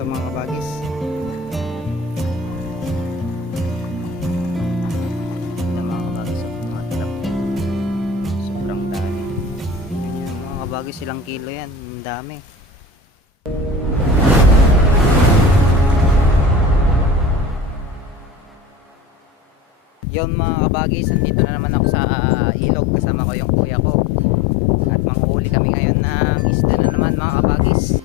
ito mga kabagis. Yan mga kabagis, mga tilapia. Sobrang dami. Yan mga kabagis, ilang kilo yan. Ang dami. Yon mga kabagis, nandito na naman ako sa ilog. Kasama ko yung kuya ko. At manghuli kami ngayon ng isda na naman mga kabagis.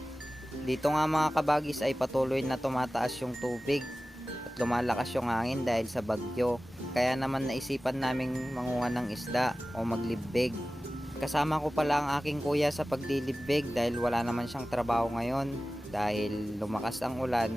Dito nga mga kabagis ay patuloy na tumataas yung tubig at lumalakas yung hangin dahil sa bagyo. Kaya naman naisipan naming manguha ng isda o maglibig. Kasama ko pala ang aking kuya sa paglilibig dahil wala naman siyang trabaho ngayon dahil lumakas ang ulan.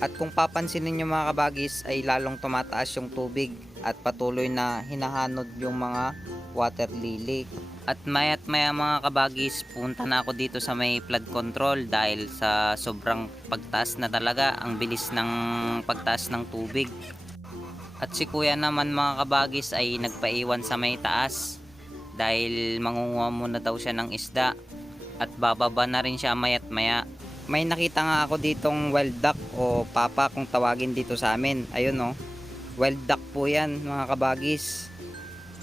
At kung papansinin nyo mga kabagis ay lalong tumataas yung tubig at patuloy na hinahanod yung mga water lily. At maya't maya mga kabagis, punta na ako dito sa may flood control dahil sa sobrang pagtaas na talaga, ang bilis ng pagtaas ng tubig. At si kuya naman mga kabagis ay nagpaiwan sa may taas dahil mangunguha muna daw siya ng isda at bababa na rin siya maya't maya. May nakita nga ako ditong wild duck o papa kung tawagin dito sa amin. Ayun oh, wild duck po yan mga kabagis.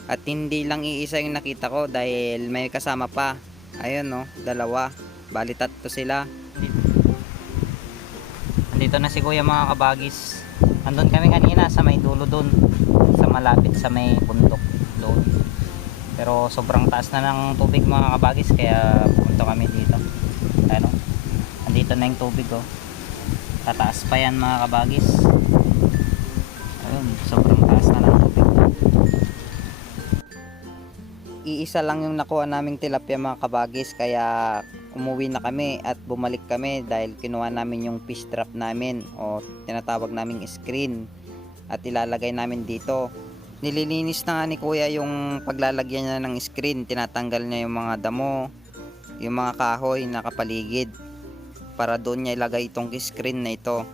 At hindi lang iisa yung nakita ko dahil may kasama pa. Ayun oh, dalawa. Bali tatlo sila. Andito na si kuya mga kabagis. Andun kami kanina sa may dulo dun, sa malapit sa may bundok doon. Pero sobrang taas na ng tubig mga kabagis kaya pumunta kami dito. Ano? Andito na yung tubig oh. Tataas pa yan mga kabagis. Ayun, sobrang taas na ng tubig. Iisa lang yung nakuha naming tilapia mga kabagis kaya umuwi na kami at bumalik kami dahil kinuha namin yung fish trap namin o tinatawag naming screen at ilalagay namin dito. Nililinis na nga ni kuya yung paglalagyan niya ng screen. Tinatanggal niya yung mga damo, yung mga kahoy na kapaligid para doon niya ilagay itong screen na ito.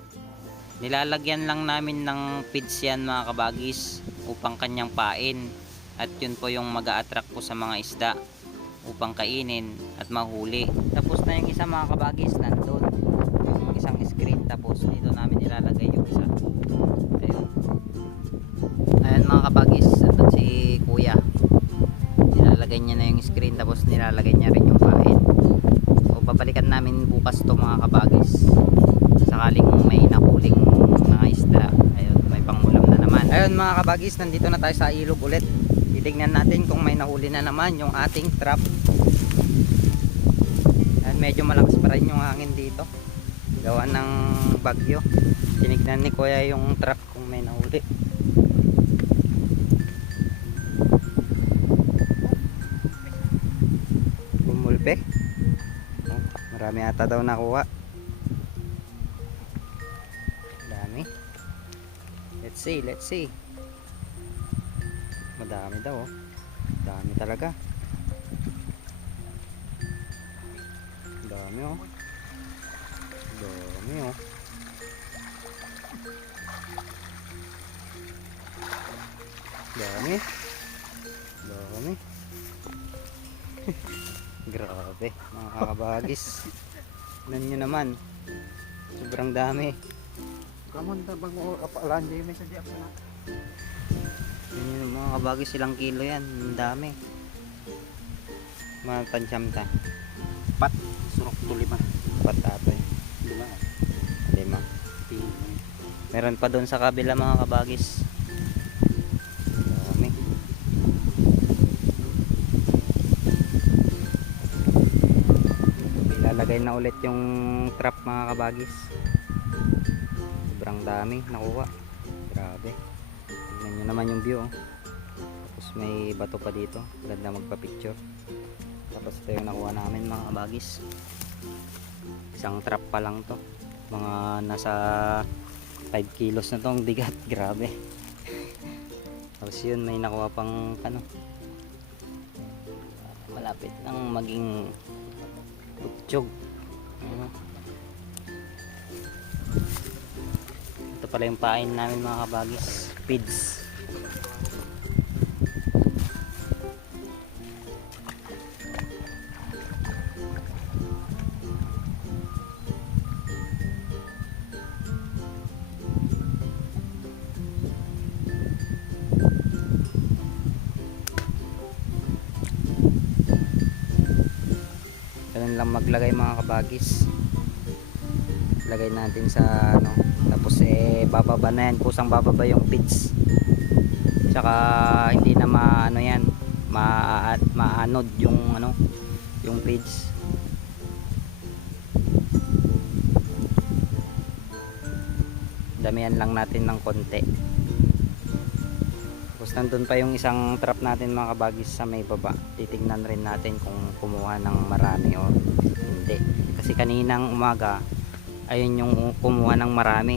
Nilalagyan lang namin ng feeds yan mga kabagis upang kanyang pain at yun po yung mag-a-attract po sa mga isda upang kainin at mahuli. Tapos na yung isa mga kabagis, nandun yung isang screen, tapos dito namin ilalagay yung isa. Ayun. Ayan mga kabagis, nandun si kuya. Nilalagay niya na yung screen tapos nilalagay niya rin yung pain. Babalikan namin bukas to mga kabagis sakaling may nakuling mga isda. Ayun, may pangulam na naman. Ayun mga kabagis, nandito na tayo sa ilog ulit. Titignan natin kung may nahuli na naman yung ating trap. Ayun, medyo malakas pa rin yung hangin dito gawa ng bagyo. Tinignan ni kuya yung trap kung may nahuli. Bumulpe. Marami ata daw nakuha. Dami. Let's see. Madami daw oh. Dami talaga. Dami oh. Dami oh. Dami. Dami. Grabe mga kabagis. Tignan nyo naman, sobrang dami. Kamunta bang apalan di may sadya na. Yan mga kabagis, ilang kilo yan, ang dami. Mga tansyamta. Pat surok to 5. Patatoy. 5. Meron pa doon sa kabila mga kabagis. Dami. Ilalagay na ulit yung trap mga kabagis. Sobrang dami nakuha. Grabe. Tignan nyo naman yung view oh. Tapos may bato pa dito. Ganda magpa-picture. Tapos ito yung nakuha namin mga kabagis. Isang trap pa lang to. Mga nasa 5 kilos na tong bigat. Grabe. Tapos yun may nakuha pang ano. Malapit nang maging utsyog. Ito pala yung pain namin mga kabagis. Feeds. lang maglagay mga kabagis. Lagay natin sa ano, tapos bababa na yan, kusang bababa yung pitch. Tsaka hindi na maano yan, maanod yung ano, yung pitch. Damihan lang natin ng konti. Tapos nandun pa yung isang trap natin mga kabagis sa may baba. Titignan rin natin kung kumuha ng marami o hindi. Kasi kaninang umaga ayun yung kumuha ng marami.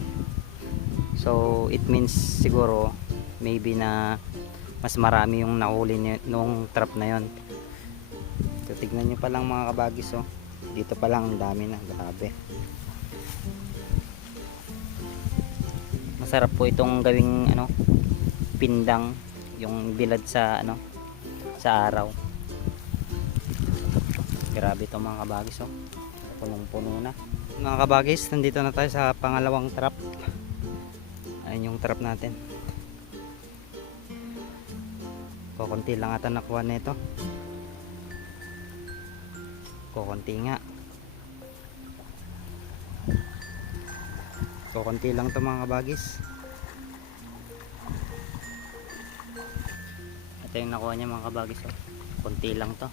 So it means siguro maybe na mas marami yung nahuli nung trap na yon. So tignan nyo pa lang mga kabagis, oh. Dito pa lang ang dami na, grabe. Masarap po itong gawing ano, pindang, yung bilad sa ano, sa araw. Grabe itong mga kabagis, oh. Punong-puno na. Mga kabagis, nandito na tayo sa pangalawang trap. Ayun yung trap natin. Kukunti lang ata nakuha nito. Kukunti nga. Kukunti lang to mga kabagis. Ito yung nakuha niya mga kabagis, oh. Kunti lang to.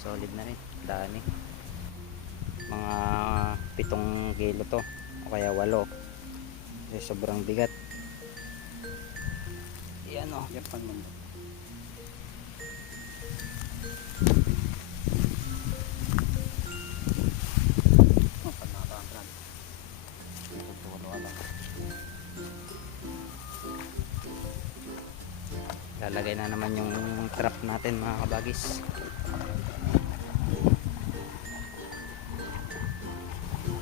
Solid na rin, dami. Mga 7 kilo to o kaya 8. Kasi sobrang bigat. Yan, oh. Yan pang mundo. Lalagay na naman yung trap natin mga kabagis.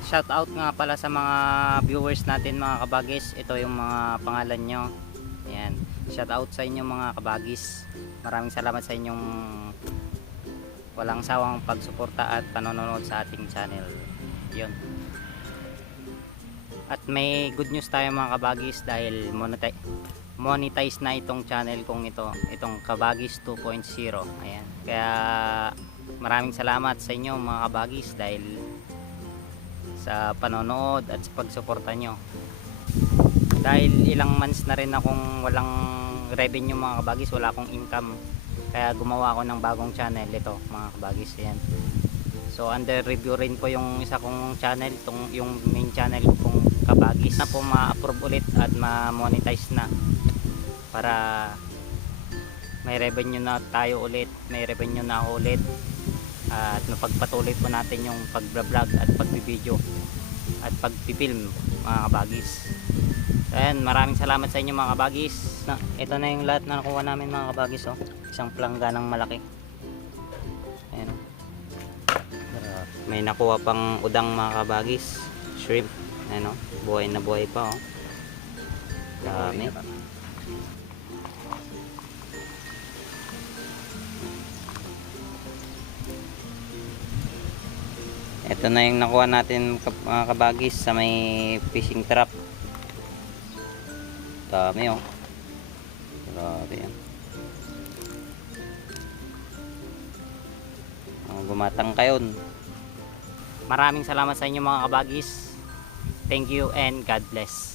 Shout out nga pala sa mga viewers natin mga kabagis. Ito yung mga pangalan nyo. Ayan. Shout out sa inyo mga kabagis. Maraming salamat sa inyong walang sawang pagsuporta at panonood sa ating channel. Yun. At may good news tayo mga kabagis dahil monetize na itong channel kong itong Kabagis 2.0. Ayan. Kaya maraming salamat sa inyo mga kabagis dahil sa panonood at sa pagsuporta nyo. Dahil ilang months na rin akong walang revenue mga kabagis, wala akong income. Kaya gumawa ako ng bagong channel ito mga kabagis. Ayan. So under review rin po yung isa kong channel, yung main channel kong Kabagis na po ma-approve ulit at ma-monetize na para may revenue na tayo ulit, may revenue na ulit at mapagpatuloy po natin yung pag-vlog at pag-video at pag-film mga kabagis. So, ayan, maraming salamat sa inyo mga kabagis. Ito na yung lahat na nakuha namin mga kabagis, oh. Isang plangganang malaki. Ayan, oh. May nakuha pang udang mga kabagis, shrimp. Ayan, oh. Buhay na buhay pa, oh. Dami. Ito na yung nakuha natin mga kabagis sa may fishing trap. Dami, oh. Grabe yan. Bumatang kayo. Maraming salamat sa inyo mga kabagis. Thank you and God bless.